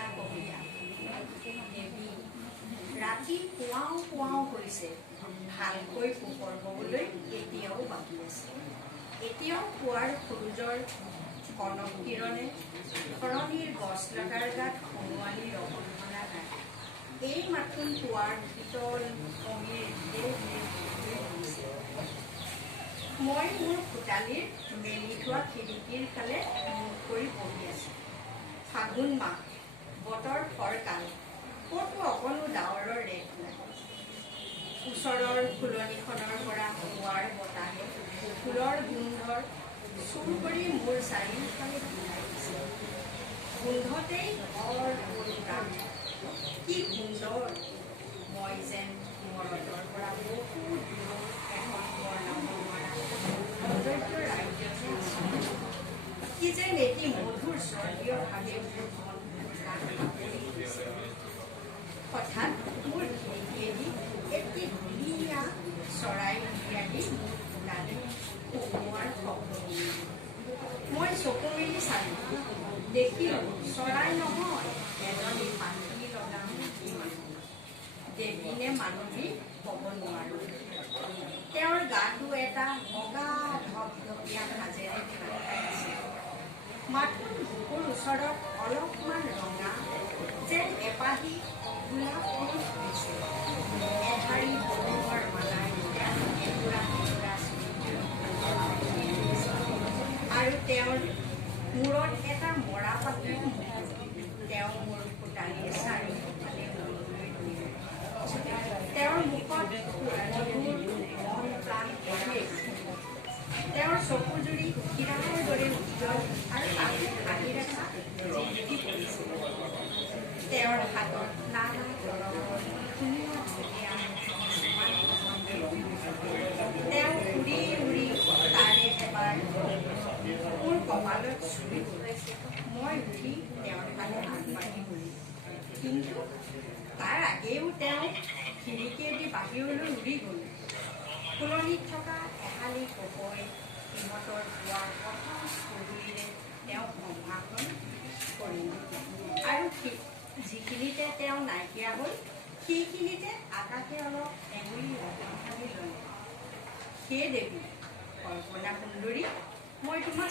কথা কবিতা দেৱী ৰাতি পুৱাও পুৱাও হৈছে ভালকৈ পোহৰ হ'বলৈ এতিয়াও বাকী আছে। এতিয়াও পুৱাৰ সূৰ্যৰ কনক কিৰণে সৰণিৰ গছ লতাৰ গাত সোণোৱালী ৰহণহনা নাই। এই মাথোন পুৱাৰ শীতল কমিৰ মই মোৰ খোটালীৰ মেলি থোৱা খিৰিকীৰ ফালে মুখ কৰি বহি আছোঁ। ফাগুন মাহ, বতৰ ফৰকাল, ক'তো অকণো ডাৱৰৰ ৰেখ নাই। ওচৰৰ ফুলনিখনৰ পৰা হোৱাৰ বতাহে ফুলৰ গোন্ধৰ চুৰ কৰি মোৰ চাৰিওফালে ঘূৰাই দিছে। গোন্ধতেই ঘৰ প্ৰাণ। কি সুন্দৰ! মই যেন মৰতৰ পৰা বহু দূৰৰ এখন বৰ্ণাব নোৱাৰা সৌন্দৰ্য ৰাজ্যতে আছোঁ। কি যেন এটি মধুৰ স্বৰ্গীয় ভাৱে মোৰ মন হঠাৎ মোৰ খিৰিকীয়েদি এটি ধুনীয়া চৰাই উলিয়াই মোৰ গালে সোমোৱাৰ শব্দ শুনিলোঁ। মই চকু মেলি চালোঁ, দেখিলোঁ চৰাই নহয়, এজনী পাখি লগা মানুহ। দেৱী নে মানৱী ক'ব নোৱাৰোঁ। তেওঁৰ গাটো এটা বগা ধপধপীয়া সাজেৰে ঢাক খাই আছে। মাথোন বুকুৰ ওচৰত অলপমান ৰঙা যেন এপাহি গোলাপ ফুল ফুলিছে। এধাৰি বৰষুণৰ মালাই এটুৰা এটুৰা আৰু তেওঁৰ মূৰত এটা মৰা পাখিৰ মুকুট। তেওঁ মোৰ খোটালীৰ চাৰিওফালে ঘূৰিবলৈ ধৰিলে। তেওঁৰ মুখত মন প্ৰাণ একেই। তেওঁৰ চকুজুৰি হীৰাৰ দৰে উজ্জ্বল আৰু তাতে হাঁহি ৰেখা জিলিকি পৰিছে। তেওঁৰ হাতত নানা ধৰণৰ ধুনীয়া ধুনীয়া তেওঁ উৰি উৰি তাৰে এবাৰ মোৰ কপালত চুই গ'ল। মই উঠি তেওঁৰ ফালে আগবাঢ়ি গ'লোঁ, কিন্তু তাৰ আগেও তেওঁ খিৰিকীয়েদি বাহিৰলৈ উৰি গ'ল। ফুলনিত থকা এহালি কপৈ সিহঁতৰ পুৱাৰ প্ৰথম পদূলিৰে তেওঁ সম্ভাষণ কৰিলে আৰু যিখিনিতে তেওঁ নাইকিয়া হ'ল সেইখিনিতে আকাশে অলপ এঙুলি ৰকম ভাবি ল'লে। সেই দেৱী কল্পনা সুন্দৰী, মই তোমাক